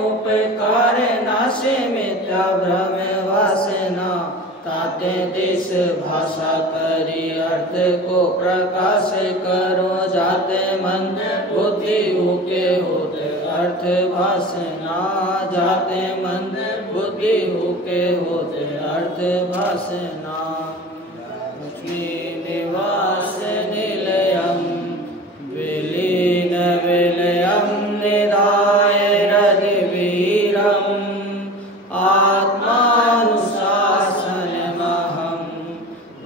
उपकार नाशे मिथ्या भ्रम वासना, ताते देश भाषा करी अर्थ को प्रकाश करो, जाते मन बुद्धि उके होते अर्थ भाषना, जाते मन बुद्धि उके होते अर्थ भाषना। निवास निलयम विलीन विलयम निधाय रधिवीरम, आत्मानुशासनमहं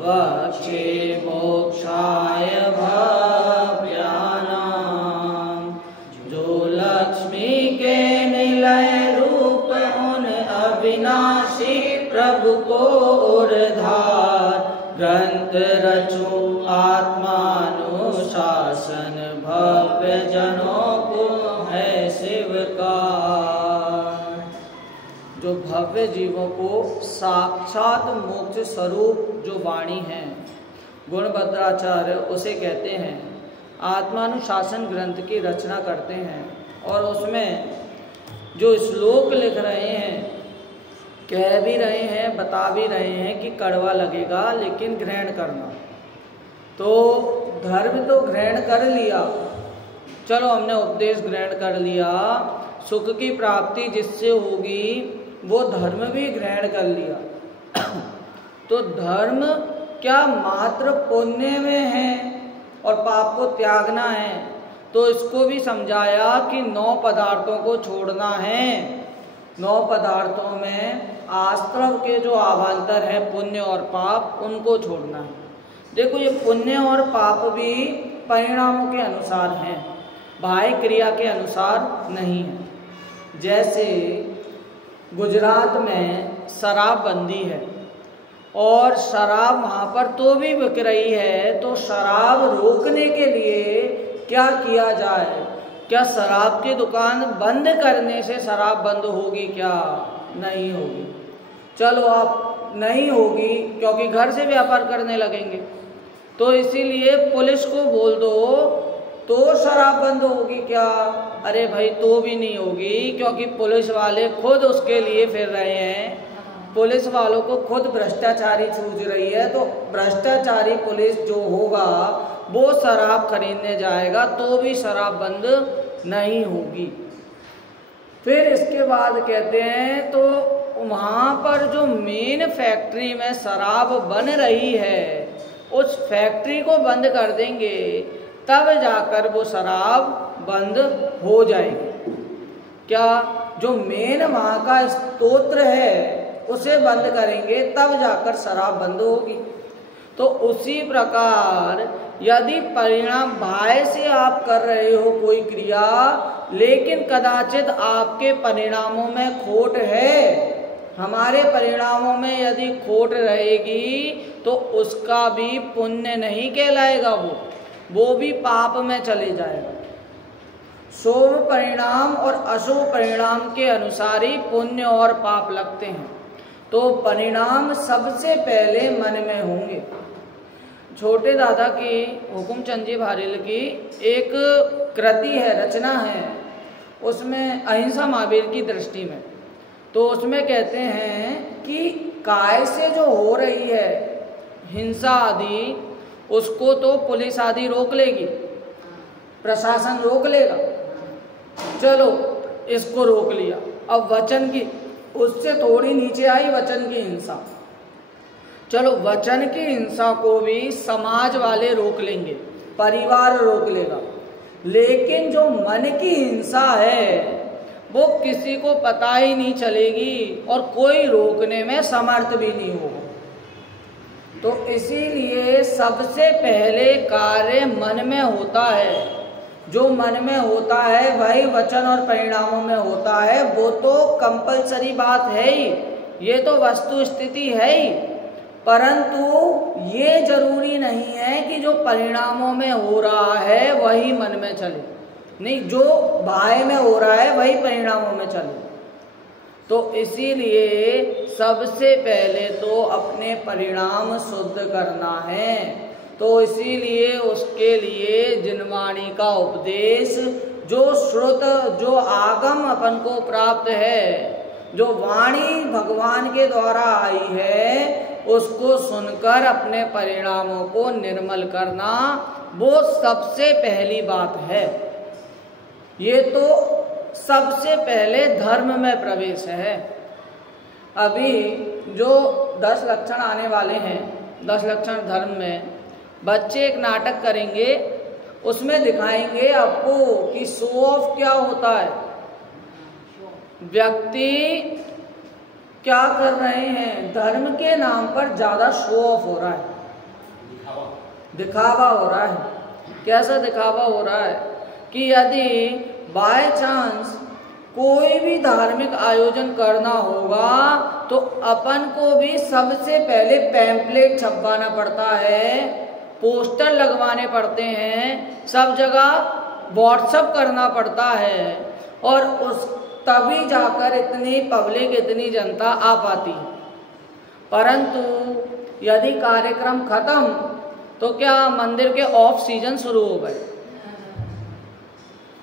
वक्षे मोक्षाय भव्यानां। जो लक्ष्मी के निलय रूप उन अविनाशी प्रभु को उद्धार, ग्रंथ रचो आत्मानुशासन भव्य जनों को है शिव का। जो भव्य जीवों को साक्षात मोक्ष स्वरूप जो वाणी है, गुणभद्राचार्य उसे कहते हैं आत्मानुशासन ग्रंथ की रचना करते हैं, और उसमें जो श्लोक लिख रहे हैं, कह भी रहे हैं, बता भी रहे हैं कि कड़वा लगेगा लेकिन ग्रहण करना। तो धर्म तो ग्रहण कर लिया, चलो हमने उपदेश ग्रहण कर लिया, सुख की प्राप्ति जिससे होगी वो धर्म भी ग्रहण कर लिया। तो धर्म क्या मात्र पुण्य में है और पाप को त्यागना है, तो इसको भी समझाया कि 9 पदार्थों को छोड़ना है। 9 पदार्थों में आश्रव के जो आवांतर है पुण्य और पाप, उनको छोड़ना है। देखो ये पुण्य और पाप भी परिणामों के अनुसार हैं, बाह्य क्रिया के अनुसार नहीं है। जैसे गुजरात में शराबबंदी है और शराब वहाँ पर तो भी बिक रही है, तो शराब रोकने के लिए क्या किया जाए? क्या शराब की दुकान बंद करने से शराब बंद होगी? क्या नहीं होगी। चलो आप नहीं होगी क्योंकि घर से व्यापार करने लगेंगे, तो इसीलिए पुलिस को बोल दो तो शराब बंद होगी क्या? अरे भाई तो भी नहीं होगी, क्योंकि पुलिस वाले खुद उसके लिए फिर रहे हैं। पुलिस वालों को खुद भ्रष्टाचारी सूझ रही है, तो भ्रष्टाचारी पुलिस जो होगा वो शराब खरीदने जाएगा तो भी शराब बंद नहीं होगी। फिर इसके बाद कहते हैं तो वहाँ पर जो मेन फैक्ट्री में शराब बन रही है उस फैक्ट्री को बंद कर देंगे, तब जाकर वो शराब बंद हो जाएगी। क्या जो मेन वहाँ का स्तोत्र है उसे बंद करेंगे तब जाकर शराब बंद होगी। तो उसी प्रकार यदि परिणाम बाह्य से आप कर रहे हो कोई क्रिया, लेकिन कदाचित आपके परिणामों में खोट है, हमारे परिणामों में यदि खोट रहेगी तो उसका भी पुण्य नहीं कहलाएगा, वो भी पाप में चले जाएगा। शुभ परिणाम और अशुभ परिणाम के अनुसार ही पुण्य और पाप लगते हैं। तो परिणाम सबसे पहले मन में होंगे। छोटे दादा की हुकुमचंद जी भारेल की एक कृति है, रचना है, उसमें अहिंसा महावीर की दृष्टि में, तो उसमें कहते हैं कि काय से जो हो रही है हिंसा आदि, उसको तो पुलिस आदि रोक लेगी, प्रशासन रोक लेगा, चलो इसको रोक लिया। अब वचन की, उससे थोड़ी नीचे आई वचन की हिंसा, चलो वचन की हिंसा को भी समाज वाले रोक लेंगे, परिवार रोक लेगा, लेकिन जो मन की हिंसा है वो किसी को पता ही नहीं चलेगी और कोई रोकने में समर्थ भी नहीं होगा। तो इसीलिए सबसे पहले कार्य मन में होता है। जो मन में होता है वही वचन और परिणामों में होता है, वो तो कंपलसरी बात है ही, ये तो वस्तु स्थिति है ही, परंतु ये जरूरी नहीं है कि जो परिणामों में हो रहा है वही मन में चले, नहीं, जो बाह्य में हो रहा है वही परिणामों में चले। तो इसीलिए सबसे पहले तो अपने परिणाम शुद्ध करना है। तो इसीलिए उसके लिए जिनवाणी का उपदेश जो श्रुत, जो आगम अपन को प्राप्त है, जो वाणी भगवान के द्वारा आई है, उसको सुनकर अपने परिणामों को निर्मल करना, वो सबसे पहली बात है। ये तो सबसे पहले धर्म में प्रवेश है। अभी जो 10 लक्षण आने वाले हैं, 10 लक्षण धर्म में, बच्चे एक नाटक करेंगे, उसमें दिखाएंगे आपको कि शो ऑफ क्या होता है, व्यक्ति क्या कर रहे हैं, धर्म के नाम पर ज्यादा शो ऑफ हो रहा है, दिखावा हो रहा है। कैसा दिखावा हो रहा है कि यदि बाय चांस कोई भी धार्मिक आयोजन करना होगा तो अपन को भी सबसे पहले पैम्पलेट छपवाना पड़ता है, पोस्टर लगवाने पड़ते हैं, सब जगह व्हाट्सएप करना पड़ता है, और उस तभी जाकर इतनी पब्लिक, इतनी जनता आ पाती है। परंतु यदि कार्यक्रम खत्म तो क्या मंदिर के ऑफ सीजन शुरू हो गए,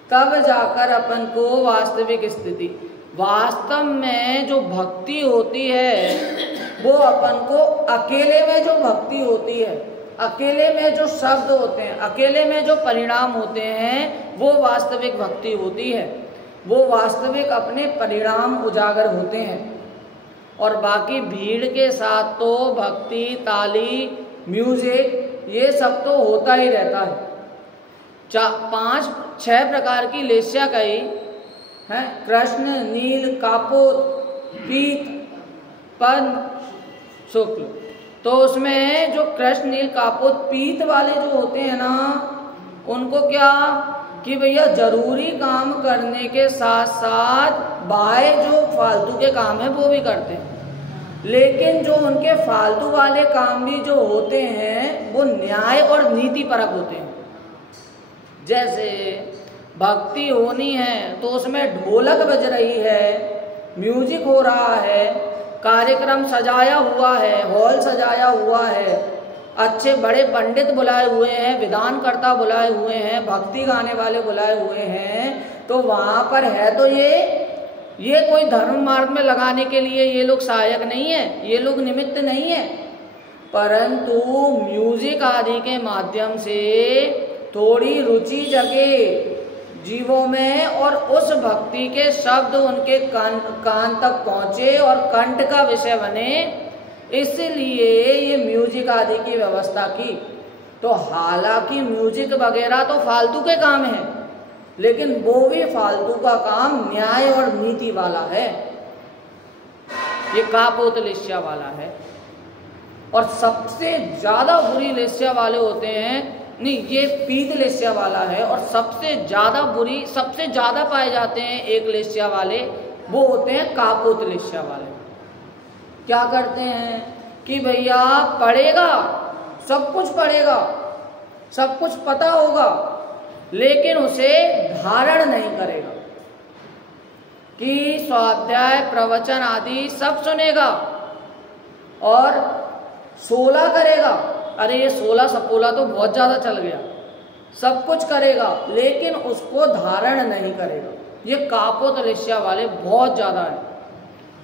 तब जाकर अपन को वास्तविक स्थिति, वास्तव में जो भक्ति होती है वो अपन को अकेले में जो भक्ति होती है, अकेले में जो शब्द होते हैं, अकेले में जो परिणाम होते हैं, वो वास्तविक भक्ति होती है। वो वास्तविक अपने परिणाम उजागर होते हैं। और बाकी भीड़ के साथ तो भक्ति, ताली, म्यूजिक, ये सब तो होता ही रहता है। 5-6 प्रकार की लेस्या कही हैं, कृष्ण, नील, कापोत, पीत, पद्म, शुक्ल। तो उसमें जो कृष्ण, नील, कापोत, पीत वाले जो होते हैं ना, उनको क्या कि भैया जरूरी काम करने के साथ साथ बाह्य जो फालतू के काम है वो भी करते हैं, लेकिन जो उनके फालतू वाले काम भी जो होते हैं वो न्याय और नीति परक होते हैं। जैसे भक्ति होनी है तो उसमें ढोलक बज रही है, म्यूजिक हो रहा है, कार्यक्रम सजाया हुआ है, हॉल सजाया हुआ है, अच्छे बड़े पंडित बुलाए हुए हैं, विधानकर्ता बुलाए हुए हैं, भक्ति गाने वाले बुलाए हुए हैं, तो वहां पर है तो ये कोई धर्म मार्ग में लगाने के लिए ये लोग सहायक नहीं है, ये लोग निमित्त नहीं है। परंतु म्यूजिक आदि के माध्यम से थोड़ी रुचि जगे जीवों में और उस भक्ति के शब्द उनके कान तक पहुंचे और कंठ का विषय बने, इसलिए ये म्यूजिक आदि की व्यवस्था की। तो हालांकि म्यूजिक वगैरह तो फालतू के काम है, लेकिन वो भी फालतू का काम न्याय और नीति वाला है। ये कापोत लेस्या वाला है। और सबसे ज्यादा बुरी लेस्या वाले होते हैं, नहीं ये पीत लेस्या वाला है, और सबसे ज्यादा बुरी, सबसे ज्यादा पाए जाते हैं एक लेस्या वाले, वो होते हैं कापोत लेस्या वाले। क्या करते हैं कि भैया पढ़ेगा, सब कुछ पढ़ेगा, सब कुछ पता होगा, लेकिन उसे धारण नहीं करेगा, कि स्वाध्याय, प्रवचन आदि सब सुनेगा और 16 करेगा। अरे ये 16 सपोला तो बहुत ज्यादा चल गया, सब कुछ करेगा लेकिन उसको धारण नहीं करेगा। ये कापोत लेस्या वाले बहुत ज्यादा है।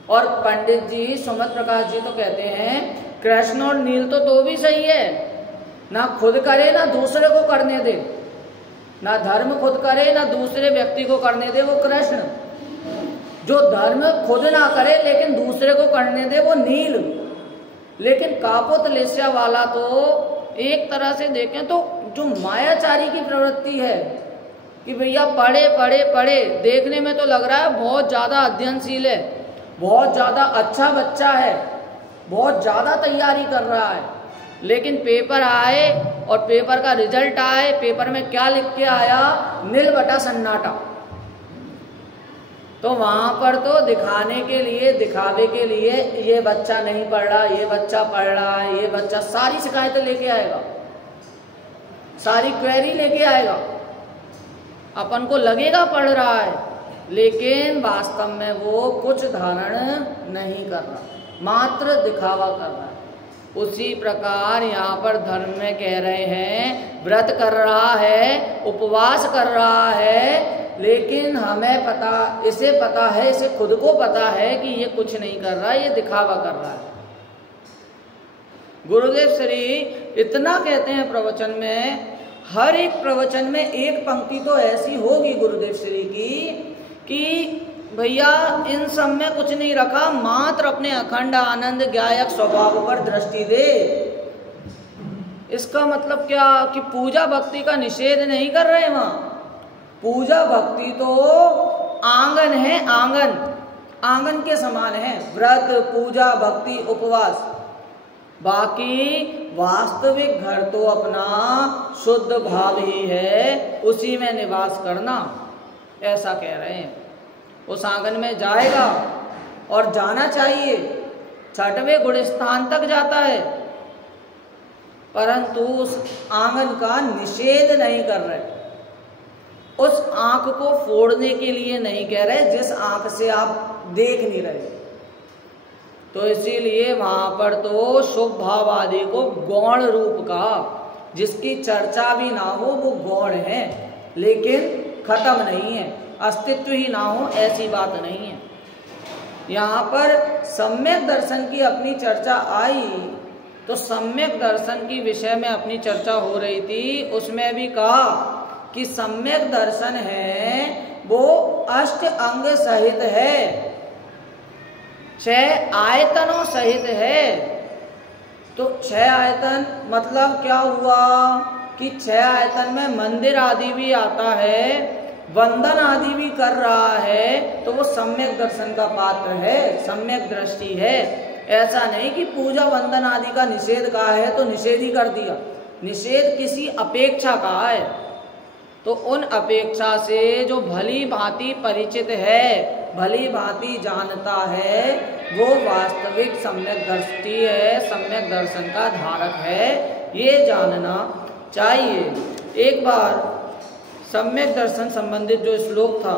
और पंडित जी सुमत प्रकाश जी तो कहते हैं कृष्ण और नील तो भी सही है, ना खुद करे ना दूसरे को करने दे, ना धर्म खुद करे ना दूसरे व्यक्ति को करने दे, वो कृष्ण। जो धर्म खुद ना करे लेकिन दूसरे को करने दे, वो नील। लेकिन कापोत लेस्या वाला तो एक तरह से देखें तो जो मायाचारी की प्रवृत्ति है कि भैया पढ़े पढ़े पढ़े, देखने में तो लग रहा है बहुत ज्यादा अध्ययनशील है, बहुत ज्यादा अच्छा बच्चा है, बहुत ज्यादा तैयारी कर रहा है, लेकिन पेपर आए और पेपर का रिजल्ट आए, पेपर में क्या लिख के आया, नील बटा सन्नाटा। तो वहां पर तो दिखाने के लिए, दिखावे के लिए ये बच्चा नहीं पढ़ रहा, ये बच्चा पढ़ रहा है, ये बच्चा सारी शिकायतें लेके आएगा, सारी क्वेरी लेके आएगा, अपन को लगेगा पढ़ रहा है, लेकिन वास्तव में वो कुछ धारण नहीं कर रहा, मात्र दिखावा कर रहा है। उसी प्रकार यहाँ पर धर्म में कह रहे हैं, व्रत कर रहा है, उपवास कर रहा है, लेकिन इसे पता है, इसे खुद को पता है कि ये कुछ नहीं कर रहा, ये दिखावा कर रहा है। गुरुदेव श्री इतना कहते हैं प्रवचन में, हर एक प्रवचन में एक पंक्ति तो ऐसी होगी गुरुदेव श्री की कि भैया इन सब में कुछ नहीं रखा, मात्र अपने अखंड आनंद ज्ञायक स्वभाव पर दृष्टि दे। इसका मतलब क्या कि पूजा भक्ति का निषेध नहीं कर रहे वहां। पूजा भक्ति तो आंगन है, आंगन के समान है, व्रत पूजा भक्ति उपवास। बाकी वास्तविक घर तो अपना शुद्ध भाव ही है, उसी में निवास करना, ऐसा कह रहे हैं। उस आंगन में जाएगा और जाना चाहिए, 6वें गुण स्थान तक जाता है, परंतु उस आंगन का निषेध नहीं कर रहे, उस आंख को फोड़ने के लिए नहीं कह रहे जिस आंख से आप देख नहीं रहे। तो इसीलिए वहां पर तो शुभ भाव आदि को गौण रूप का, जिसकी चर्चा भी ना हो वो गौण है, लेकिन खत्म नहीं है, अस्तित्व ही ना हो ऐसी बात नहीं है। यहाँ पर सम्यक दर्शन की अपनी चर्चा आई, तो सम्यक दर्शन की विषय में अपनी चर्चा हो रही थी, उसमें भी कहा कि सम्यक दर्शन है वो अष्ट अंग सहित है, 6 आयतनों सहित है। तो 6 आयतन मतलब क्या हुआ कि 6 आयतन में मंदिर आदि भी आता है, वंदन आदि भी कर रहा है, तो वो सम्यक दर्शन का पात्र है, सम्यक दृष्टि है। ऐसा नहीं कि पूजा वंदन आदि का निषेध कहा है तो निषेध ही कर दिया, निषेध किसी अपेक्षा का है। तो उन अपेक्षा से जो भली भांति परिचित है, भली भांति जानता है, वो वास्तविक सम्यक दृष्टि है, सम्यक दर्शन का धारक है, ये जानना चाहिए। एक बार सम्यक दर्शन संबंधित जो श्लोक था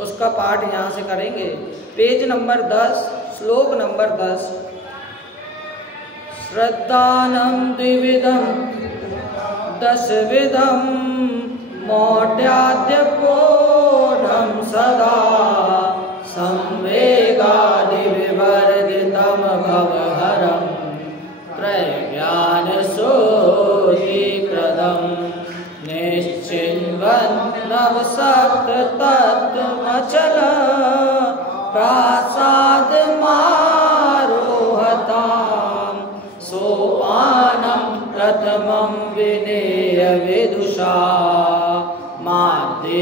उसका पाठ यहाँ से करेंगे, पेज नंबर 10, श्लोक नंबर 10। श्रद्धानं द्विविधं दशविधं मौढ्याद्यपोढं सदा संवेगादिविवर्जितं भवहरं प्रज्ञानशोधिप्रदं निश्चिन्वन् नवसप्ततत्त्वमचल प्रासादमारोहतां सोपानं प्रथमं विनेयविदुषा माध्येयमाराधना।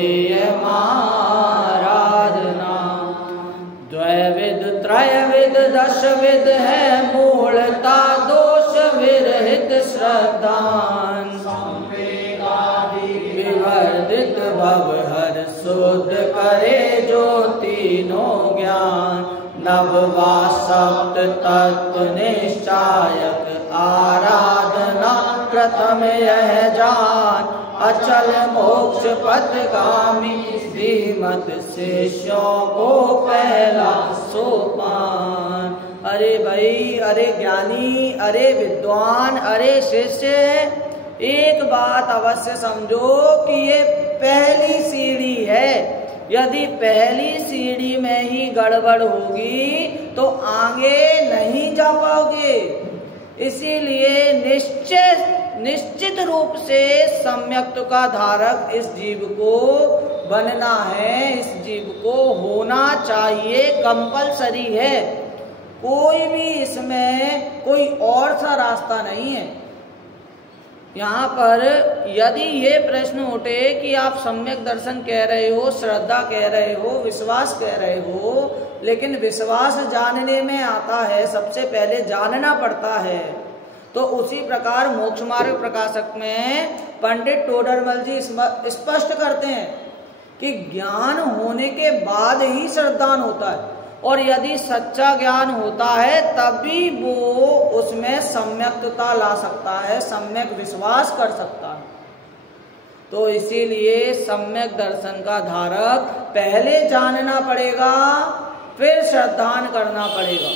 द्वैविध त्रयविध दशविध है मूलता दोष विरहित श्रद्धान विवर्जित भवहर शुद्ध करे जो तीनों ज्ञान। नववा सप्त तत्व निश्चायक आराधना प्रथम यह जान अचल मोक्ष पथगामी धीमत शिष्यों को पहला सोपान। अरे भाई, अरे ज्ञानी, अरे विद्वान, अरे शिष्य, एक बात अवश्य समझो कि ये पहली सीढ़ी है। यदि पहली सीढ़ी में ही गड़बड़ होगी तो आगे नहीं जा पाओगे। इसीलिए निश्चित रूप से सम्यक्त्व का धारक इस जीव को बनना है, इस जीव को होना चाहिए, कंपलसरी है। कोई भी इसमें कोई और सा रास्ता नहीं है। यहाँ पर यदि ये प्रश्न उठे कि आप सम्यक दर्शन कह रहे हो, श्रद्धा कह रहे हो, विश्वास कह रहे हो, लेकिन विश्वास जानने में आता है, सबसे पहले जानना पड़ता है। तो उसी प्रकार मोक्ष मार्ग प्रकाशक में पंडित टोडरमल जी स्पष्ट करते हैं कि ज्ञान होने के बाद ही श्रद्धान होता है, और यदि सच्चा ज्ञान होता है तभी वो उसमें सम्यक्तता ला सकता है, सम्यक विश्वास कर सकता है। तो इसीलिए सम्यक दर्शन का धारक पहले जानना पड़ेगा, फिर श्रद्धान करना पड़ेगा।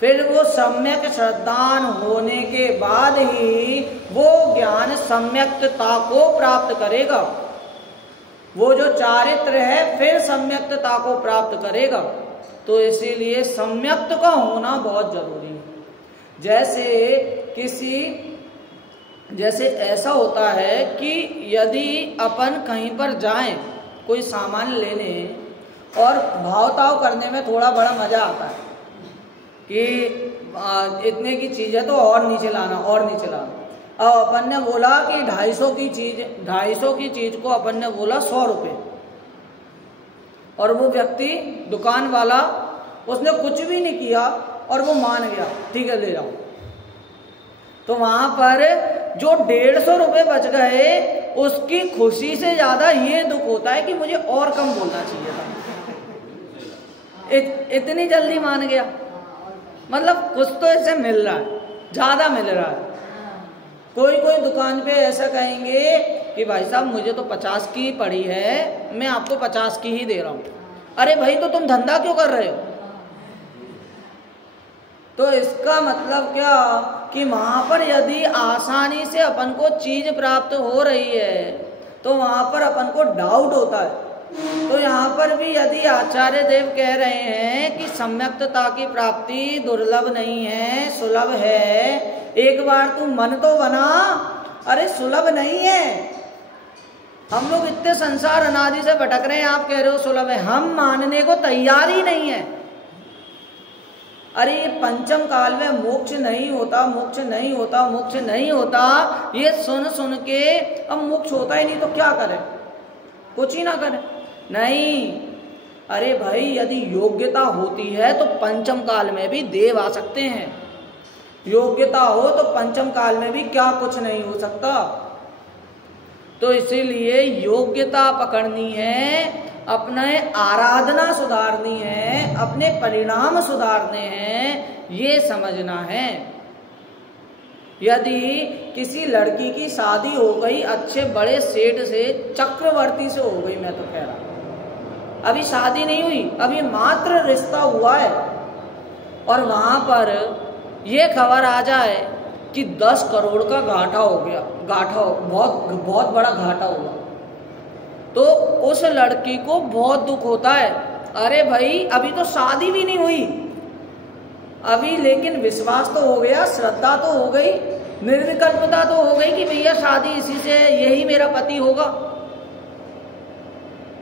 फिर वो सम्यक श्रद्धान होने के बाद ही वो ज्ञान सम्यक्तता को प्राप्त करेगा। वो जो चारित्र है फिर सम्यक्तता को प्राप्त करेगा। तो इसीलिए सम्यक्त का होना बहुत जरूरी है। जैसे ऐसा होता है कि यदि अपन कहीं पर जाएं कोई सामान लेने और भाव-ताव करने में थोड़ा बड़ा मजा आता है कि इतने की चीज है तो और नीचे लाना और नीचे लाना। अब अपन ने बोला कि 250 की चीज को अपन ने बोला 100 रुपये, और वो व्यक्ति दुकान वाला उसने कुछ भी नहीं किया और वो मान गया, ठीक है ले जाओ। तो वहां पर जो 150 रुपये बच गए उसकी खुशी से ज्यादा ये दुख होता है कि मुझे और कम बोलना चाहिए था। इतनी जल्दी मान गया, मतलब कुछ तो ऐसे मिल रहा है, ज्यादा मिल रहा है। कोई दुकान पे ऐसा कहेंगे कि भाई साहब मुझे तो 50 की पड़ी है, मैं आपको 50 की ही दे रहा हूं। अरे भाई तो तुम धंधा क्यों कर रहे हो? तो इसका मतलब क्या कि वहां पर यदि आसानी से अपन को चीज प्राप्त हो रही है तो वहां पर अपन को डाउट होता है। तो यहाँ पर भी यदि आचार्य देव कह रहे हैं कि सम्यक्तता की प्राप्ति दुर्लभ नहीं है, सुलभ है, एक बार तू मन तो बना। अरे सुलभ नहीं है, हम लोग इतने संसार अनादि से भटक रहे हैं, आप कह रहे हो सुलभ है, हम मानने को तैयार ही नहीं है। अरे ये पंचम काल में मोक्ष नहीं होता, मोक्ष नहीं होता, मोक्ष नहीं होता, ये सुन के अब मोक्ष होता ही नहीं तो क्या करें? कुछ ही ना करें। नहीं, अरे भाई यदि योग्यता होती है तो पंचम काल में भी देव आ सकते हैं। योग्यता हो तो पंचम काल में भी क्या कुछ नहीं हो सकता। तो इसीलिए योग्यता पकड़नी है, अपने आराधना सुधारनी है, अपने परिणाम सुधारने हैं, ये समझना है। यदि किसी लड़की की शादी हो गई अच्छे बड़े सेठ से, चक्रवर्ती से हो गई, मैं तो कह रहा, अभी शादी नहीं हुई, अभी मात्र रिश्ता हुआ है, और वहां पर ये खबर आ जाए कि 10 करोड़ का घाटा हो गया, बहुत बड़ा घाटा हुआ, तो उस लड़की को बहुत दुख होता है। अरे भाई अभी तो शादी भी नहीं हुई अभी, लेकिन विश्वास तो हो गया, श्रद्धा तो हो गई, निर्विकल्पता तो हो गई कि भैया शादी इसी से, यही मेरा पति होगा।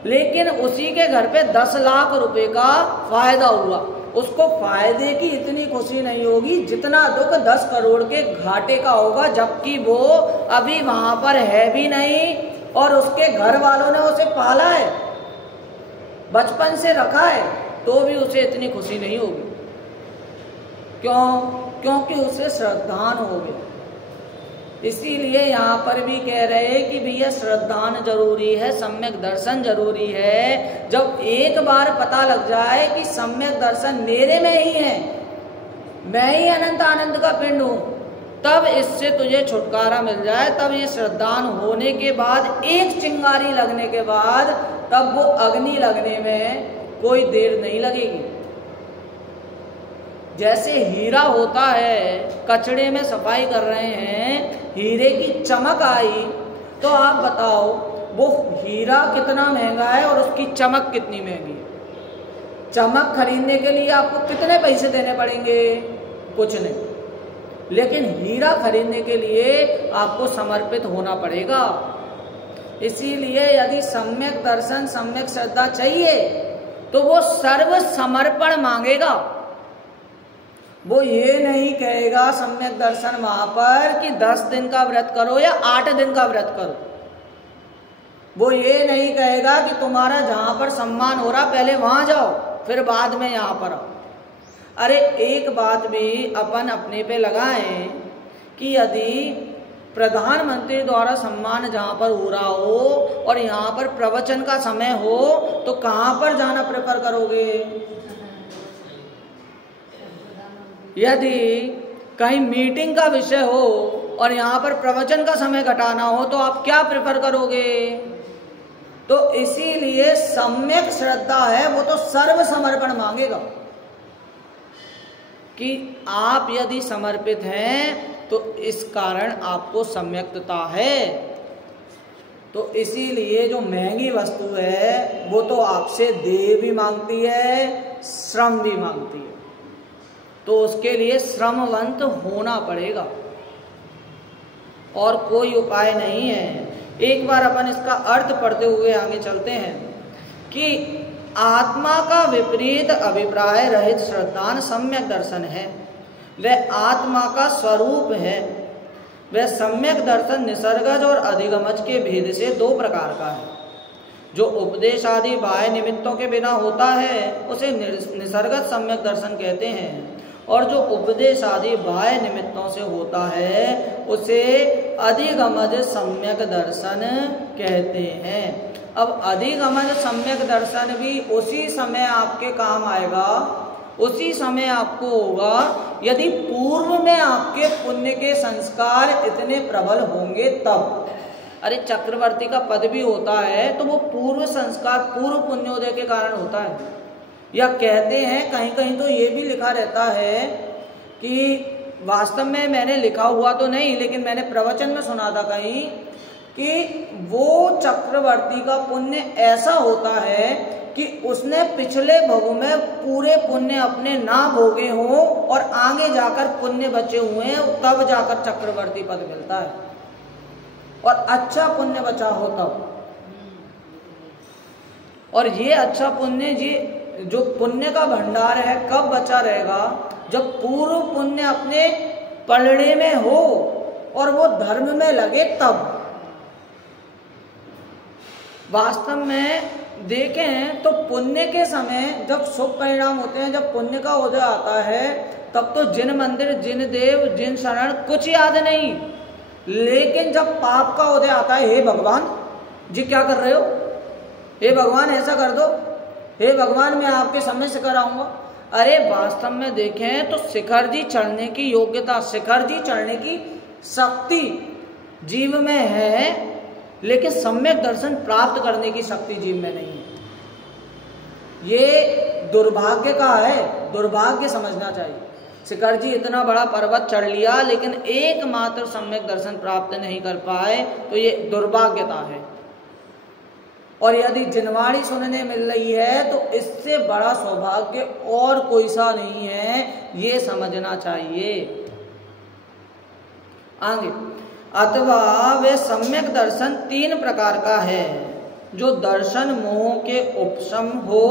लेकिन उसी के घर पे 10 लाख रुपए का फायदा हुआ, उसको फायदे की इतनी खुशी नहीं होगी जितना दुख 10 करोड़ के घाटे का होगा, जबकि वो अभी वहां पर है भी नहीं और उसके घर वालों ने उसे पाला है, बचपन से रखा है, तो भी उसे इतनी खुशी नहीं होगी। क्यों? क्योंकि उसे श्रद्धान हो गया। इसीलिए यहाँ पर भी कह रहे हैं कि भैया श्रद्धान जरूरी है, सम्यक दर्शन जरूरी है। जब एक बार पता लग जाए कि सम्यक दर्शन मेरे में ही है, मैं ही अनंत आनंद का पिंड हूं, तब इससे तुझे छुटकारा मिल जाए, तब ये श्रद्धान होने के बाद, एक चिंगारी लगने के बाद, तब वो अग्नि लगने में कोई देर नहीं लगेगी। जैसे हीरा होता है, कचड़े में सफाई कर रहे हैं, हीरे की चमक आई, तो आप बताओ वो हीरा कितना महंगा है और उसकी चमक कितनी महंगी है। चमक खरीदने के लिए आपको कितने पैसे देने पड़ेंगे? कुछ नहीं। लेकिन हीरा खरीदने के लिए आपको समर्पित होना पड़ेगा। इसीलिए यदि सम्यक दर्शन, सम्यक श्रद्धा चाहिए तो वो सर्व समर्पण मांगेगा। वो ये नहीं कहेगा सम्यक दर्शन वहां पर कि 10 दिन का व्रत करो या 8 दिन का व्रत करो। वो ये नहीं कहेगा कि तुम्हारा जहां पर सम्मान हो रहा पहले वहां जाओ फिर बाद में यहां पर आओ। अरे एक बात भी अपन अपने पे लगाएं कि यदि प्रधानमंत्री द्वारा सम्मान जहां पर हो रहा हो और यहाँ पर प्रवचन का समय हो तो कहां पर जाना प्रेफर करोगे? यदि कहीं मीटिंग का विषय हो और यहाँ पर प्रवचन का समय घटाना हो तो आप क्या प्रेफर करोगे? तो इसीलिए सम्यक श्रद्धा है वो तो सर्व समर्पण मांगेगा कि आप यदि समर्पित हैं तो इस कारण आपको सम्यक्तता है। तो इसीलिए जो महंगी वस्तु है वो तो आपसे देह भी मांगती है, श्रम भी मांगती है, तो उसके लिए श्रमवंत होना पड़ेगा और कोई उपाय नहीं है। एक बार अपन इसका अर्थ पढ़ते हुए आगे चलते हैं कि आत्मा का विपरीत अभिप्राय रहित श्रद्धान सम्यक दर्शन है, वह आत्मा का स्वरूप है। वह सम्यक दर्शन निसर्गज और अधिगमज के भेद से दो प्रकार का है। जो उपदेश आदि बाह्य निमित्तों के बिना होता है उसे निसर्गज सम्यक दर्शन कहते हैं, और जो उपदेश आदि बाह्य निमित्तों से होता है उसे अधिगमज सम्यक दर्शन कहते हैं। अब अधिगमज सम्यक दर्शन भी उसी समय आपके काम आएगा, उसी समय आपको होगा यदि पूर्व में आपके पुण्य के संस्कार इतने प्रबल होंगे तब। अरे चक्रवर्ती का पद भी होता है तो वो पूर्व संस्कार, पूर्व पुण्योदय के कारण होता है। या कहते हैं कहीं कहीं तो ये भी लिखा रहता है कि वास्तव में मैंने लिखा हुआ तो नहीं, लेकिन मैंने प्रवचन में सुना था कहीं कि वो चक्रवर्ती का पुण्य ऐसा होता है कि उसने पिछले भव में पूरे पुण्य अपने ना भोगे हों और आगे जाकर पुण्य बचे हुए हैं, तब जाकर चक्रवर्ती पद मिलता है, और अच्छा पुण्य बचा हो तब। और ये अच्छा पुण्य, ये जो पुण्य का भंडार है कब बचा रहेगा? जब पूर्व पुण्य अपने पलड़े में हो और वो धर्म में लगे तब। वास्तव में देखें तो पुण्य के समय जब शुभ परिणाम होते हैं, जब पुण्य का उदय आता है, तब तो जिन मंदिर, जिन देव, जिन शरण कुछ याद नहीं, लेकिन जब पाप का उदय आता है, हे भगवान जी क्या कर रहे हो, हे भगवान ऐसा कर दो, हे भगवान मैं आपके समय से कराऊंगा। अरे वास्तव में देखें तो शिखर जी चढ़ने की योग्यता, शिखर जी चढ़ने की शक्ति जीव में है, लेकिन सम्यक दर्शन प्राप्त करने की शक्ति जीव में नहीं है। ये दुर्भाग्य का है, दुर्भाग्य समझना चाहिए। शिखर जी इतना बड़ा पर्वत चढ़ लिया लेकिन एकमात्र सम्यक दर्शन प्राप्त नहीं कर पाए, तो ये दुर्भाग्यता है। और यदि जिनवाणी सुनने मिल रही है तो इससे बड़ा सौभाग्य और कोई सा नहीं है, ये समझना चाहिए। आगे, अथवा वे सम्यक दर्शन तीन प्रकार का है। जो दर्शन मोह के उपशम हो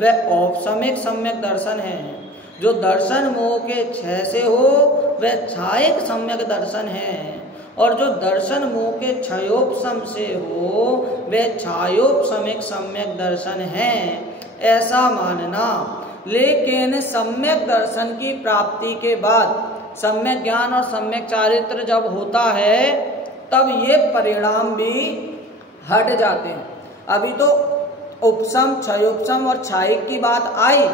वह औपशमिक सम्यक दर्शन है। जो दर्शन मोह के क्षय से हो वह छायिक सम्यक दर्शन है। और जो दर्शन मोह के क्षयोपशम से हो वह छायोपशमिक सम्यक दर्शन है, ऐसा मानना। लेकिन सम्यक दर्शन की प्राप्ति के बाद सम्यक ज्ञान और सम्यक चारित्र जब होता है तब ये परिणाम भी हट जाते हैं। अभी तो उपशम, क्षयोपशम और छायिक की बात आई,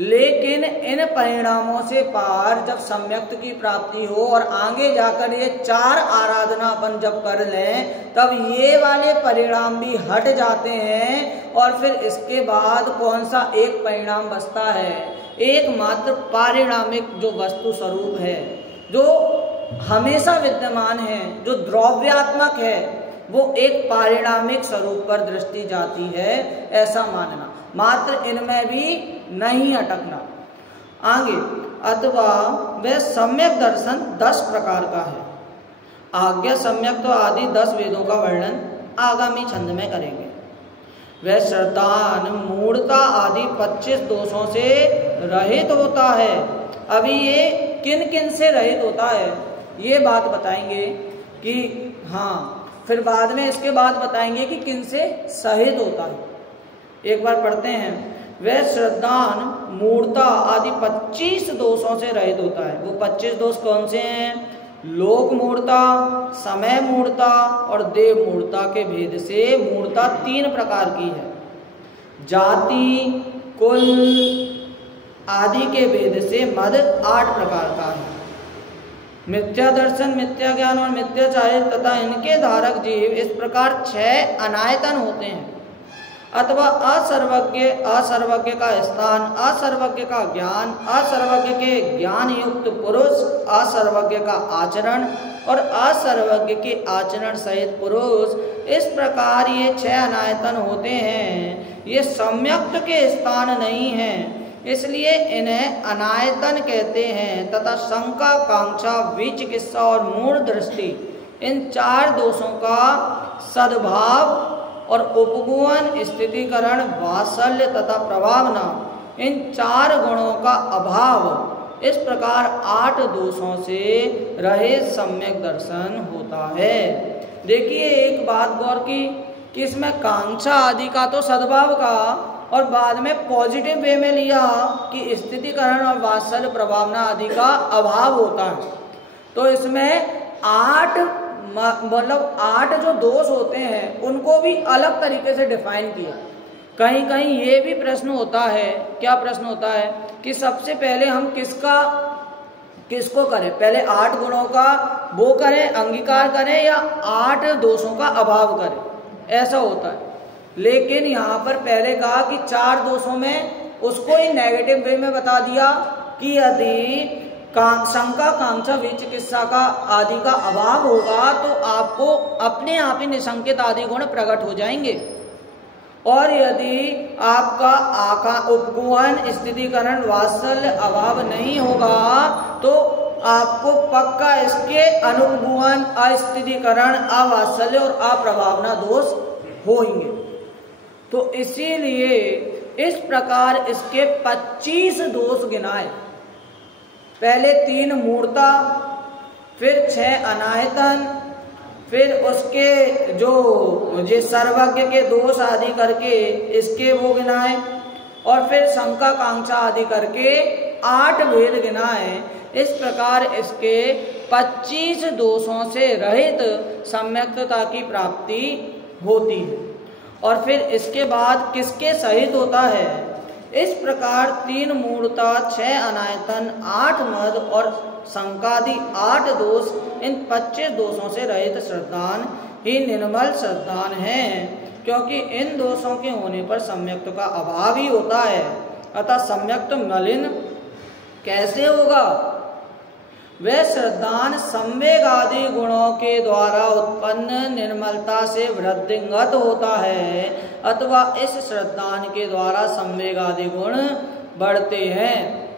लेकिन इन परिणामों से पार जब सम्यक्त की प्राप्ति हो और आगे जाकर ये चार आराधना अपन जब कर लें तब ये वाले परिणाम भी हट जाते हैं। और फिर इसके बाद कौन सा एक परिणाम बचता है? एकमात्र पारिणामिक जो वस्तु स्वरूप है, जो हमेशा विद्यमान है, जो द्रव्यात्मक है, वो एक पारिणामिक स्वरूप पर दृष्टि जाती है, ऐसा मानना। मात्र इनमें भी नहीं अटकना। आगे, अथवा वह सम्यक दर्शन 10 प्रकार का है। आज्ञा सम्यक तो आदि 10 वेदों का वर्णन आगामी छंद में करेंगे। वह श्रद्धान, मूढ़ता आदि 25 दोषों से रहित होता है। अभी ये किन किन से रहित होता है ये बात बताएंगे कि हाँ, फिर बाद में इसके बाद बताएंगे कि किन से सहित होता है। एक बार पढ़ते हैं। वह श्रद्धान, मूढ़ता आदि 25 दोषों से रहित होता है। वो 25 दोष कौन से हैं? लोक मूढ़ता, समय मूढ़ता और देव मूढ़ता के भेद से मूढ़ता 3 प्रकार की है। जाति, कुल आदि के भेद से मद 8 प्रकार का है। मिथ्या दर्शन, मिथ्या ज्ञान और मिथ्या चारित्र तथा इनके धारक जीव इस प्रकार 6 अनायतन होते हैं। अथवा असर्वज्ञ, असर्वज्ञ का स्थान, असर्वज्ञ का ज्ञान, असर्वज्ञ के ज्ञान युक्त पुरुष, असर्वज्ञ का आचरण और असर्वज्ञ के आचरण सहित पुरुष, इस प्रकार ये 6 अनायतन होते हैं। ये सम्यक्त के स्थान नहीं हैं, इसलिए इन्हें अनायतन कहते हैं। तथा शंका, कांक्षा, विचिकित्सा और मूढ़ दृष्टि, इन 4 दोषों का सद्भाव और उपगुण, स्थितिकरण, वात्सल्य तथा प्रभावना, इन 4 गुणों का अभाव, इस प्रकार 8 दोषों से रहित सम्यक दर्शन होता है। देखिए एक बात गौर की कि इसमें कांक्षा आदि का तो सद्भाव का और बाद में पॉजिटिव वे में लिया कि स्थितिकरण और वात्सल्य प्रभावना आदि का अभाव होता है। तो इसमें 8 मतलब 8 जो दोष होते हैं उनको भी अलग तरीके से डिफाइन किया। कहीं कहीं ये भी प्रश्न होता है, क्या प्रश्न होता है कि सबसे पहले हम किसको करें, पहले 8 गुणों का वो करें, अंगीकार करें, या 8 दोषों का अभाव करें, ऐसा होता है। लेकिन यहाँ पर पहले कहा कि 4 दोषों में उसको ही नेगेटिव वे में बता दिया कि यदि शंका, कांक्षा, विचिकित्सा का आदि का अभाव होगा तो आपको अपने आप ही निसंकित आदि गुण प्रकट हो जाएंगे। और यदि आपका उपगुण, स्थितिकरण, वात्सल्य अभाव नहीं होगा तो आपको पक्का इसके अनुगुण, अस्थितिकरण, अवात्सल्य और अप्रभावना दोष होंगे। तो इसीलिए इस प्रकार इसके 25 दोष गिनाए। पहले 3 मूर्ता, फिर 6 अनायतन, फिर उसके जो सर्वज्ञ के दोष आदि करके इसके वो गिनाए, और फिर शंका, कांक्षा आदि करके 8 भेद गिनाए। इस प्रकार इसके 25 दोषों से रहित सम्यक्तता की प्राप्ति होती है। और फिर इसके बाद किसके सहित होता है? इस प्रकार 3 मूर्ता, 6 अनायतन, 8 मद और शंकादि 8 दोष, इन 25 दोषों से रहित श्रद्धान ही निर्मल श्रद्धान है, क्योंकि इन दोषों के होने पर सम्यक्त का अभाव ही होता है। अतः सम्यक्त मलिन कैसे होगा? वह श्रद्धान संवेग आदि गुणों के द्वारा उत्पन्न निर्मलता से वृद्धिंगत होता है, अथवा इस श्रद्धान के द्वारा संवेग आदि गुण बढ़ते हैं।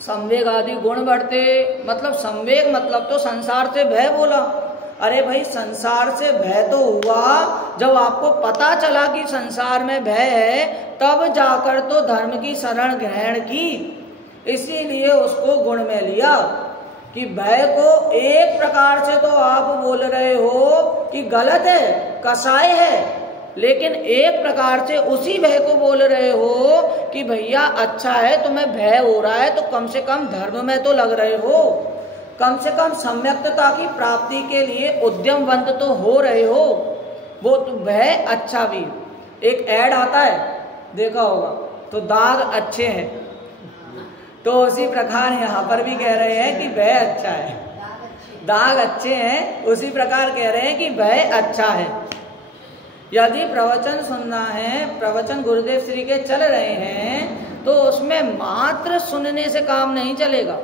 संवेग आदि गुण बढ़ते मतलब संवेग मतलब तो संसार से भय बोला। अरे भाई, संसार से भय तो हुआ जब आपको पता चला कि संसार में भय है, तब जाकर तो धर्म की शरण ग्रहण की। इसीलिए उसको गुण में लिया कि भय को एक प्रकार से तो आप बोल रहे हो कि गलत है, कसाय है, लेकिन एक प्रकार से उसी भय को बोल रहे हो कि भैया अच्छा है, तुम्हें भय हो रहा है तो कम से कम धर्म में तो लग रहे हो, कम से कम सम्यक्तता की प्राप्ति के लिए उद्यमवंत तो हो रहे हो, वो तो भय अच्छा भी। एक ऐड आता है, देखा होगा, तो दाग अच्छे हैं, तो उसी प्रकार यहाँ पर भी कह रहे हैं कि भय अच्छा है, दाग अच्छे हैं, उसी प्रकार कह रहे हैं कि भय अच्छा है। यदि प्रवचन सुनना है, प्रवचन गुरुदेव श्री के चल रहे हैं, तो उसमें मात्र सुनने से काम नहीं चलेगा,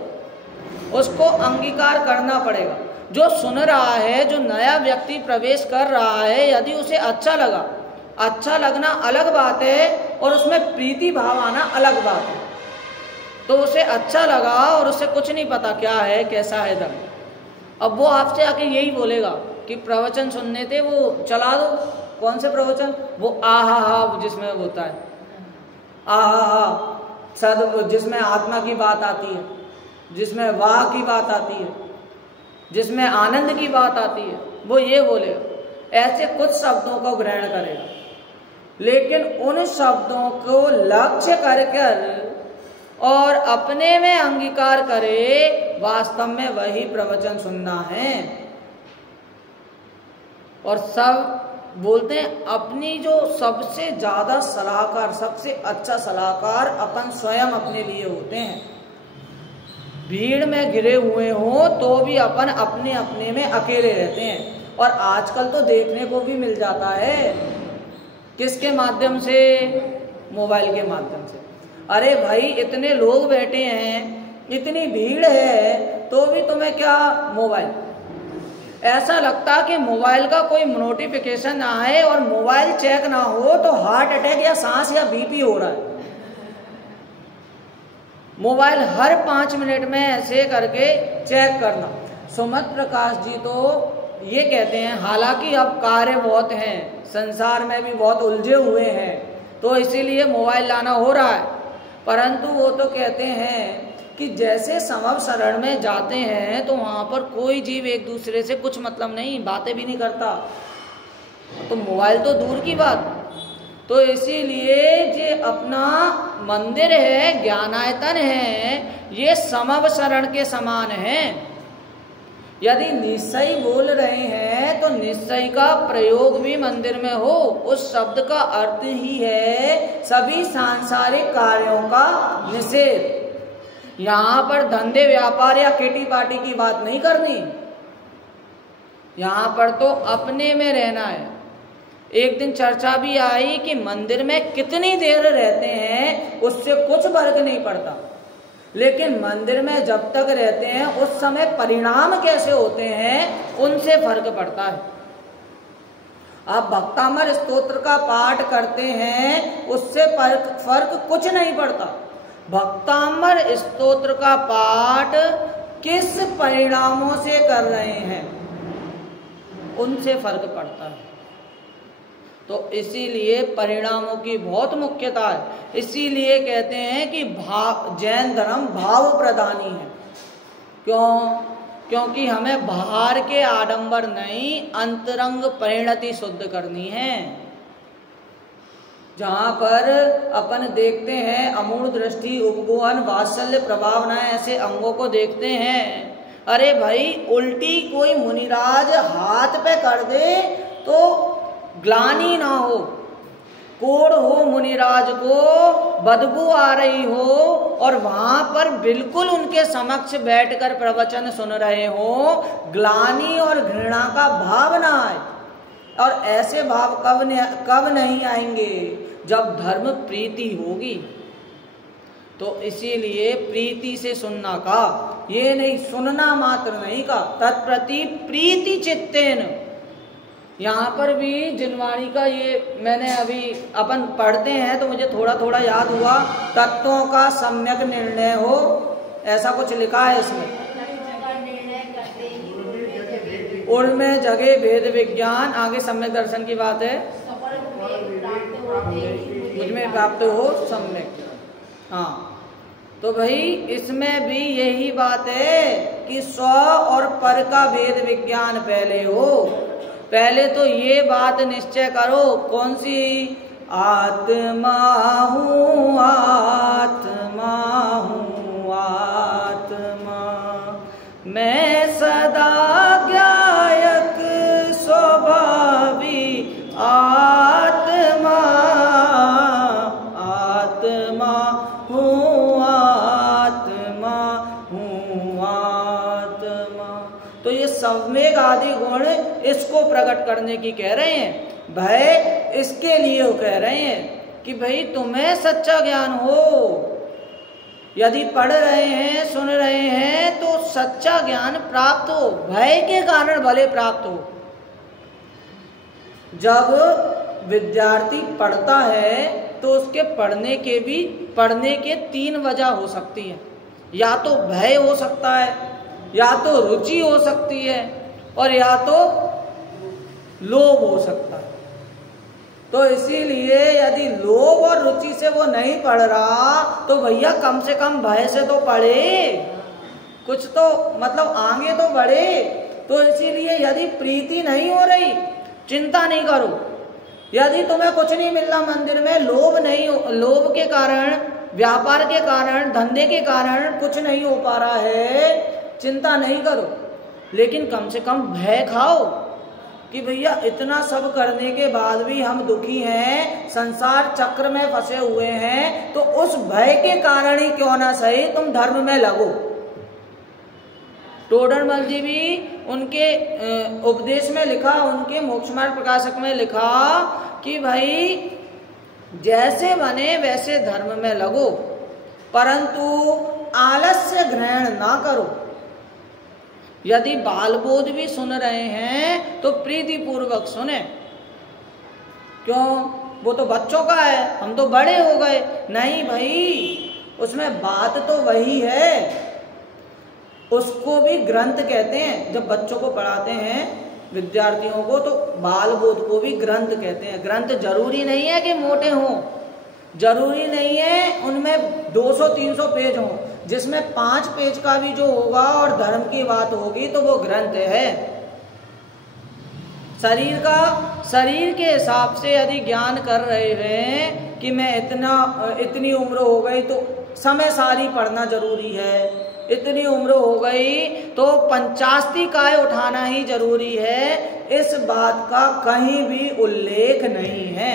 उसको अंगीकार करना पड़ेगा। जो सुन रहा है, जो नया व्यक्ति प्रवेश कर रहा है, यदि उसे अच्छा लगा, अच्छा लगना अलग बात है और उसमें प्रीति भाव आना अलग बात है। तो उसे अच्छा लगा और उसे कुछ नहीं पता क्या है, कैसा है धर्म, अब वो आपसे आके यही बोलेगा कि प्रवचन सुनने थे, वो चला दो। कौन से प्रवचन? वो आहा हा जिसमें होता है, आहा हा सद, जिसमें आत्मा की बात आती है, जिसमें वाह की बात आती है, जिसमें आनंद की बात आती है, वो ये बोलेगा। ऐसे कुछ शब्दों को ग्रहण करेगा, लेकिन उन शब्दों को लक्ष्य कर और अपने में अंगीकार करे, वास्तव में वही प्रवचन सुनना है। और सब बोलते हैं अपनी जो सबसे ज्यादा सलाहकार, सबसे अच्छा सलाहकार अपन स्वयं अपने लिए होते हैं। भीड़ में घिरे हुए हो तो भी अपन अपने अपने में अकेले रहते हैं। और आजकल तो देखने को भी मिल जाता है, किसके माध्यम से? मोबाइल के माध्यम से। अरे भाई, इतने लोग बैठे हैं, इतनी भीड़ है, तो भी तुम्हें क्या मोबाइल, ऐसा लगता कि मोबाइल का कोई नोटिफिकेशन ना आए और मोबाइल चेक ना हो तो हार्ट अटैक या सांस या बीपी हो रहा है। मोबाइल हर 5 मिनट में ऐसे करके चेक करना। सुमत प्रकाश जी तो ये कहते हैं, हालांकि अब कार्य बहुत हैं, संसार में भी बहुत उलझे हुए हैं, तो इसीलिए मोबाइल लाना हो रहा है, परंतु वो तो कहते हैं कि जैसे समव शरण में जाते हैं तो वहाँ पर कोई जीव एक दूसरे से कुछ मतलब नहीं, बातें भी नहीं करता, तो मोबाइल तो दूर की बात। तो इसीलिए जे अपना मंदिर है, ज्ञानायतन है, ये समव शरण के समान है। यदि निश्चय बोल रहे हैं तो निश्चय का प्रयोग भी मंदिर में हो। उस शब्द का अर्थ ही है सभी सांसारिक कार्यों का निषेध। यहाँ पर धंधे व्यापार या किटी पार्टी की बात नहीं करनी, यहाँ पर तो अपने में रहना है। एक दिन चर्चा भी आई कि मंदिर में कितनी देर रहते हैं उससे कुछ फर्क नहीं पड़ता, लेकिन मंदिर में जब तक रहते हैं उस समय परिणाम कैसे होते हैं उनसे फर्क पड़ता है। आप भक्तामर स्तोत्र का पाठ करते हैं उससे फर्क कुछ नहीं पड़ता। भक्तामर स्तोत्र का पाठ किस परिणामों से कर रहे हैं उनसे फर्क पड़ता है। तो इसीलिए परिणामों की बहुत मुख्यता है। इसीलिए कहते हैं कि जैन धर्म भाव प्रधानी है। क्योंकि हमें बाहर के आडंबर नहीं, अंतरंग परिणति शुद्ध करनी है। जहाँ पर अपन देखते हैं अमूढ़ दृष्टि, उपगोहन, वात्सल्य, प्रभावना, ऐसे अंगों को देखते हैं। अरे भाई, उल्टी कोई मुनिराज हाथ पे कर दे तो ग्लानि ना हो, कोढ़ हो मुनिराज को, बदबू आ रही हो और वहां पर बिल्कुल उनके समक्ष बैठकर प्रवचन सुन रहे हो, ग्लानि और घृणा का भाव ना आए। और ऐसे भाव कब नहीं आएंगे? जब धर्म प्रीति होगी। तो इसीलिए प्रीति से सुनना का, ये नहीं सुनना मात्र नहीं का, तत्प्रति प्रीति चित्तेन। यहाँ पर भी जिनवाणी का ये मैंने अभी अपन पढ़ते हैं तो मुझे थोड़ा थोड़ा याद हुआ, तत्वों का सम्यक निर्णय हो, ऐसा कुछ लिखा है इसमें। उर्मे जगे भेद विज्ञान, आगे सम्यक दर्शन की बात है, मुझमें प्राप्त हो सम्यक। हाँ, तो भाई इसमें भी यही बात है कि स्व और पर का भेद विज्ञान पहले हो। पहले तो ये बात निश्चय करो, कौन सी? आत्मा हूँ, आत्मा हूँ, आत्मा मैं सदा ज्ञायक स्वभावी आत्मा, आत्मा हूँ, आत्मा हूँ, आत्मा। तो ये सम्यक आदि गुण इसको प्रकट करने की कह रहे हैं। भय इसके लिए वो कह रहे हैं कि भाई तुम्हें सच्चा ज्ञान हो। यदि पढ़ रहे हैं, सुन रहे हैं तो सच्चा ज्ञान प्राप्त हो, भय के कारण भले प्राप्त हो। जब विद्यार्थी पढ़ता है तो उसके पढ़ने के 3 वजह हो सकती है। या तो भय हो सकता है, या तो रुचि हो सकती है, और या तो लोभ हो सकता है। तो इसीलिए यदि लोभ और रुचि से वो नहीं पढ़ रहा तो भैया कम से कम भय से तो पढ़े, कुछ तो मतलब आगे तो बढ़े। तो इसीलिए यदि प्रीति नहीं हो रही, चिंता नहीं करो। यदि तुम्हें कुछ नहीं मिल रहा मंदिर में, लोभ के कारण, व्यापार के कारण, धंधे के कारण कुछ नहीं हो पा रहा है, चिंता नहीं करो, लेकिन कम से कम भय खाओ कि भैया इतना सब करने के बाद भी हम दुखी हैं, संसार चक्र में फंसे हुए हैं, तो उस भय के कारण ही क्यों ना सही तुम धर्म में लगो। टोडरमल जी भी उनके उपदेश में लिखा, उनके मोक्षमार्ग प्रकाशक में लिखा कि भाई जैसे बने वैसे धर्म में लगो, परंतु आलस्य ग्रहण ना करो। यदि बाल बोध भी सुन रहे हैं तो प्रीति पूर्वक सुने। क्यों? वो तो बच्चों का है, हम तो बड़े हो गए। नहीं भाई, उसमें बात तो वही है। उसको भी ग्रंथ कहते हैं। जब बच्चों को पढ़ाते हैं, विद्यार्थियों को, तो बाल बोध को भी ग्रंथ कहते हैं। ग्रंथ जरूरी नहीं है कि मोटे हों, जरूरी नहीं है उनमें 200-300 पेज हों। जिसमें 5 पेज का भी जो होगा और धर्म की बात होगी तो वो ग्रंथ है। शरीर के हिसाब से यदि ज्ञान कर रहे हैं कि मैं इतनी उम्र हो गई तो समय सारी पढ़ना जरूरी है, इतनी उम्र हो गई तो पंचास्ती काय उठाना ही जरूरी है, इस बात का कहीं भी उल्लेख नहीं है।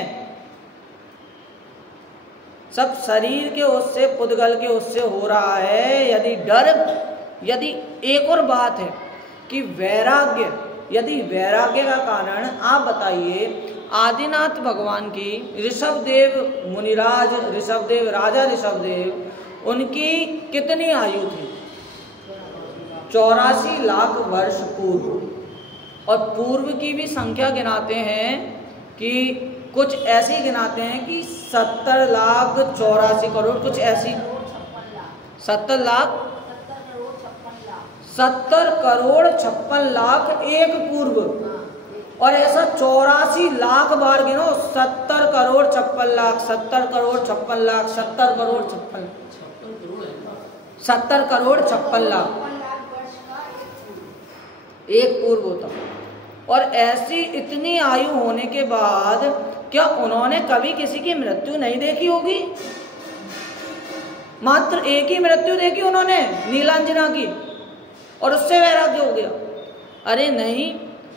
सब शरीर के उससे, पुद्गल के उससे हो रहा है। यदि एक और बात है कि वैराग्य, यदि वैराग्य का कारण आप बताइए, आदिनाथ भगवान की ऋषभदेव मुनिराज, ऋषभदेव, राजा ऋषभदेव, उनकी कितनी आयु थी? 84 लाख वर्ष पूर्व। और पूर्व की भी संख्या गिनाते हैं कि कुछ ऐसी गिनाते हैं कि 70 लाख 84 करोड़, कुछ ऐसी 70 लाख 70 करोड़ 56 लाख एक पूर्व। और ऐसा 84 लाख बार गिनो, 70 करोड़ 56 लाख, 70 करोड़ 56 लाख, 70 करोड़ 56 लाख एक पूर्व होता। और ऐसी इतनी आयु होने के बाद क्या उन्होंने कभी किसी की मृत्यु नहीं देखी होगी? मात्र एक ही मृत्यु देखी उन्होंने, नीलांजना की, और उससे वैराग्य हो गया। अरे नहीं,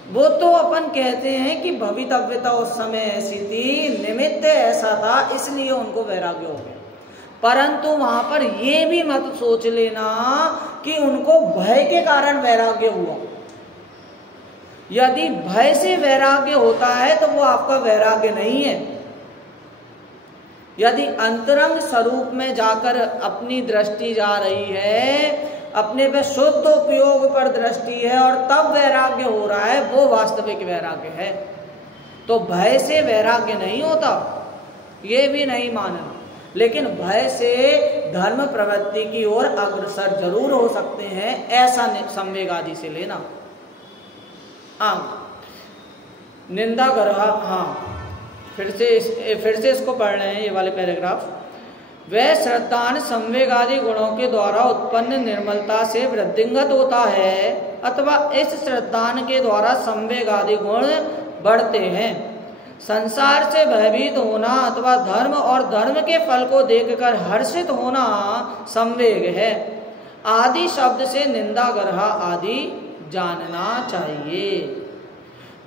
वो तो अपन कहते हैं कि भवितव्यता उस समय ऐसी थी, निमित्त ऐसा था, इसलिए उनको वैराग्य हो गया। परंतु वहां पर ये भी मत सोच लेना कि उनको भय के कारण वैराग्य हुआ। यदि भय से वैराग्य होता है तो वो आपका वैराग्य नहीं है। यदि अंतरंग स्वरूप में जाकर अपनी दृष्टि जा रही है, अपने पे शुद्ध उपयोग पर दृष्टि है और तब वैराग्य हो रहा है, वो वास्तविक वैराग्य है। तो भय से वैराग्य नहीं होता, ये भी नहीं मानना। लेकिन भय से धर्म प्रवृत्ति की ओर अग्रसर जरूर हो सकते हैं, ऐसा संवेग आदि से लेना। निंदा गर्हा, फिर से इसको पढ़ रहे हैं, ये वाले पैराग्राफ। वह श्रद्धान संवेग आदि गुणों के द्वारा उत्पन्न निर्मलता से वृद्धिंगत होता है, अथवा इस श्रद्धान के द्वारा संवेग आदि गुण बढ़ते हैं। संसार से भयभीत होना अथवा धर्म और धर्म के फल को देखकर हर्षित होना संवेग है। आदि शब्द से निंदा गर्हा आदि जानना चाहिए।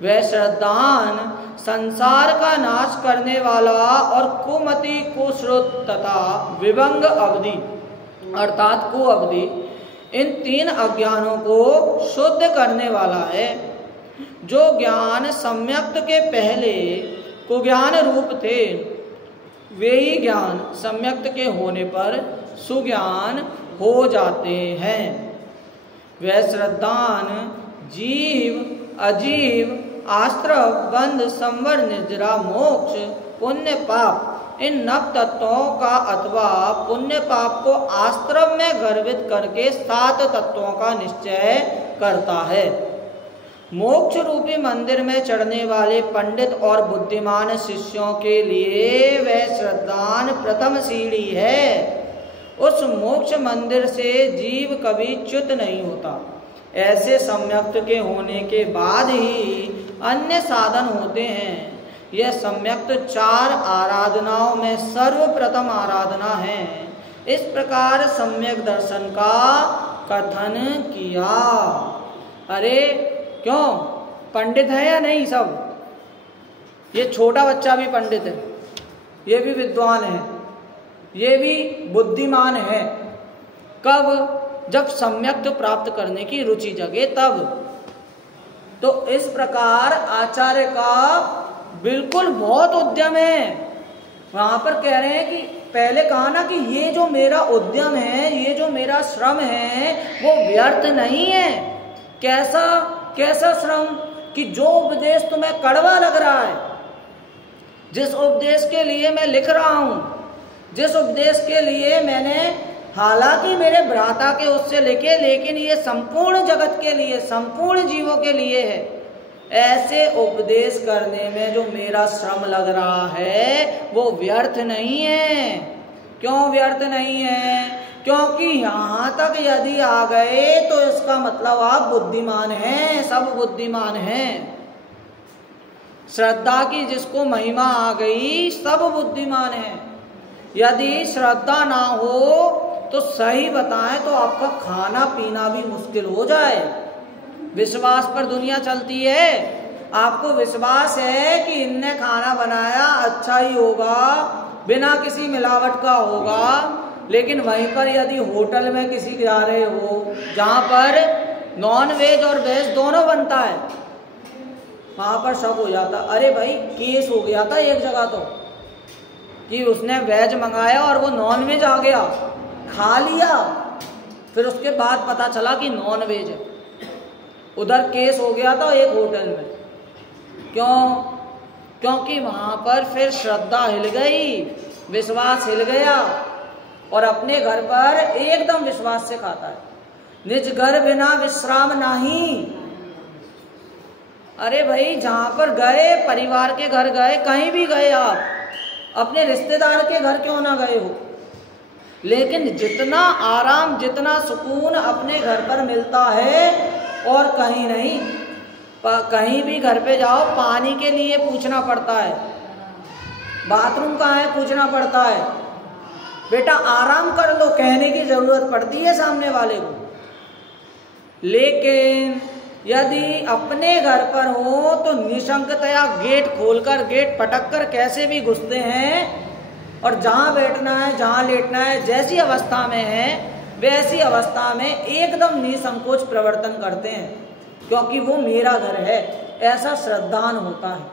वह श्रद्धान संसार का नाश करने वाला और कुमति, कुश्रुत तथा विभंग अवधि अर्थात कुअवधि, इन 3 अज्ञानों को शुद्ध करने वाला है। जो ज्ञान सम्यक्त के पहले कुज्ञान रूप थे, वे ही ज्ञान सम्यक्त के होने पर सुज्ञान हो जाते हैं। वह श्रद्धान जीव, अजीव, आश्रव, बंध, संवर, निद्रा, मोक्ष, पुण्य, पाप, इन नव तत्वों का अथवा पुण्य पाप को आश्रव में गर्भित करके 7 तत्वों का निश्चय करता है। मोक्ष रूपी मंदिर में चढ़ने वाले पंडित और बुद्धिमान शिष्यों के लिए वह श्रद्धान प्रथम सीढ़ी है। उस मोक्ष मंदिर से जीव कभी च्युत नहीं होता। ऐसे सम्यक्त के होने के बाद ही अन्य साधन होते हैं। यह सम्यक्त 4 आराधनाओं में सर्वप्रथम आराधना है। इस प्रकार सम्यक दर्शन का कथन किया। अरे क्यों, पंडित है या नहीं सब? ये छोटा बच्चा भी पंडित है, ये भी विद्वान है, ये भी बुद्धिमान है। कब? जब सम्यक्त प्राप्त करने की रुचि जगे तब। तो इस प्रकार आचार्य का बिल्कुल बहुत उद्यम है। वहां पर कह रहे हैं कि पहले कहा ना कि ये जो मेरा उद्यम है, ये जो मेरा श्रम है, वो व्यर्थ नहीं है। कैसा कैसा श्रम कि जो उपदेश तुम्हें कड़वा लग रहा है, जिस उपदेश के लिए मैं लिख रहा हूं, जिस उपदेश के लिए मैंने, हालांकि मेरे भ्राता के उससे लिखे, लेकिन ये संपूर्ण जगत के लिए, संपूर्ण जीवों के लिए है, ऐसे उपदेश करने में जो मेरा श्रम लग रहा है वो व्यर्थ नहीं है। क्यों व्यर्थ नहीं है? क्योंकि यहां तक यदि आ गए तो इसका मतलब आप बुद्धिमान हैं, सब बुद्धिमान हैं। श्रद्धा की जिसको महिमा आ गई सब बुद्धिमान है। यदि श्रद्धा ना हो तो सही बताएं तो आपका खाना पीना भी मुश्किल हो जाए। विश्वास पर दुनिया चलती है। आपको विश्वास है कि इनने खाना बनाया अच्छा ही होगा, बिना किसी मिलावट का होगा, लेकिन वहीं पर यदि होटल में किसी जा रहे हो जहां पर नॉन वेज और वेज दोनों बनता है, वहां पर शक हो जाता, अरे भाई केस हो गया था एक जगह तो कि उसने वेज मंगाया और वो नॉन वेज आ गया, खा लिया, फिर उसके बाद पता चला कि नॉन वेज है। उधर केस हो गया था एक होटल में। क्यों? क्योंकि वहां पर फिर श्रद्धा हिल गई, विश्वास हिल गया, और अपने घर पर एकदम विश्वास से खाता है। निज घर बिना विश्राम नहीं। अरे भाई जहां पर गए, परिवार के घर गए, कहीं भी गए आप, अपने रिश्तेदार के घर क्यों ना गए हो, लेकिन जितना आराम, जितना सुकून अपने घर पर मिलता है और कहीं नहीं। कहीं भी घर पे जाओ, पानी के लिए पूछना पड़ता है, बाथरूम कहाँ है पूछना पड़ता है, बेटा आराम कर लो कहने की जरूरत पड़ती है सामने वाले को। लेकिन यदि अपने घर पर हो तो निशंकतया गेट खोलकर, गेट पटककर कैसे भी घुसते हैं, और जहां बैठना है, जहां लेटना है, जैसी अवस्था में है वैसी अवस्था में एकदम निसंकोच प्रवर्तन करते हैं, क्योंकि वो मेरा घर है, ऐसा श्रद्धान होता है।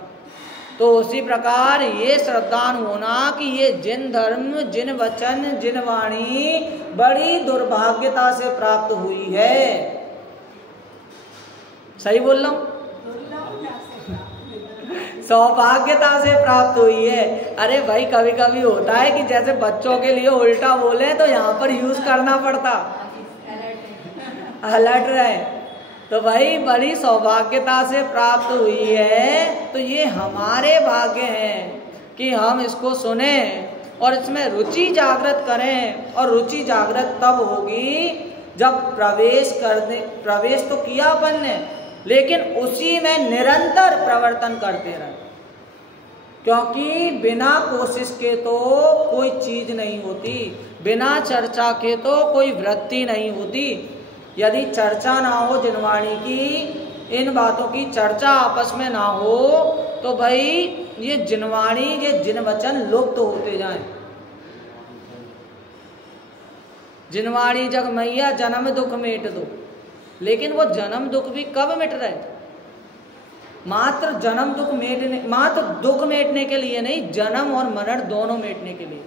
तो उसी प्रकार ये श्रद्धान होना कि ये जिन धर्म, जिन वचन, जिन वाणी बड़ी दुर्भाग्यता से प्राप्त हुई है। सही बोल रहा हूं? सौभाग्यता से प्राप्त हुई है। अरे भाई कभी कभी होता है कि जैसे बच्चों के लिए उल्टा बोले तो यहाँ पर यूज करना पड़ता, अलर्ट रहे। तो भाई बड़ी सौभाग्यता से प्राप्त हुई है, तो ये हमारे भाग्य हैं कि हम इसको सुने और इसमें रुचि जागृत करें। और रुचि जागृत तब होगी जब प्रवेश तो किया अपन ने, लेकिन उसी में निरंतर प्रवर्तन करते रहे, क्योंकि बिना कोशिश के तो कोई चीज नहीं होती, बिना चर्चा के तो कोई वृत्ति नहीं होती। यदि चर्चा ना हो जिनवाणी की, इन बातों की चर्चा आपस में ना हो, तो भाई ये जिनवाणी, ये जिन वचन लुप्त होते जाएं। जिनवाणी जग मैया जन्म दुख मेट दो, लेकिन वो जन्म दुख भी कब मिट रहे? मात्र जन्म दुख मेटने, मात्र दुख मेटने के लिए नहीं, जन्म और मरण दोनों मेटने के लिए।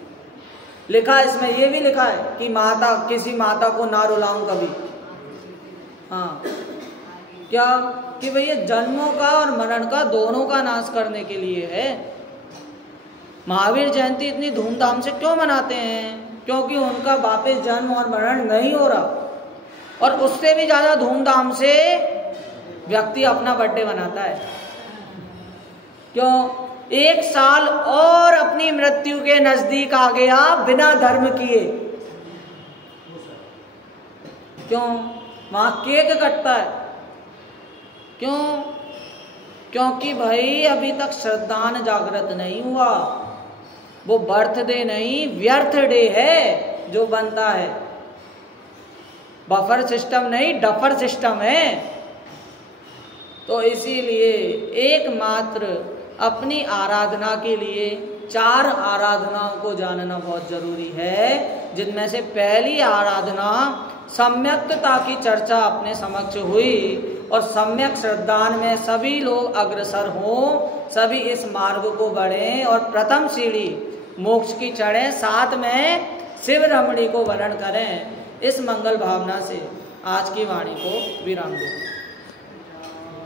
लिखा इसमें ये भी लिखा है कि माता, किसी माता को ना रुलाऊं कभी। हाँ, क्या कि भैया जन्मों का और मरण का दोनों का नाश करने के लिए है। महावीर जयंती इतनी धूमधाम से क्यों मनाते हैं? क्योंकि उनका वापस जन्म और मरण नहीं हो रहा। और उससे भी ज्यादा धूमधाम से व्यक्ति अपना बर्थडे मनाता है। क्यों? एक साल और अपनी मृत्यु के नजदीक आ गया बिना धर्म किए। क्यों? वहां केक कटता है। क्यों? क्योंकि भाई अभी तक श्रद्धान जागृत नहीं हुआ। वो बर्थडे नहीं, व्यर्थ डे है जो बनता है। बफर सिस्टम नहीं, डफर सिस्टम है। तो इसीलिए एकमात्र अपनी आराधना के लिए 4 आराधनाओं को जानना बहुत जरूरी है, जिनमें से पहली आराधना सम्यक्तता की चर्चा अपने समक्ष हुई, और सम्यक श्रद्धान में सभी लोग अग्रसर हों, सभी इस मार्ग को बढ़ें और प्रथम सीढ़ी मोक्ष की चढ़ें, साथ में शिव रमणी को वर्ण करें। इस मंगल भावना से आज की वाणी को विराम दो।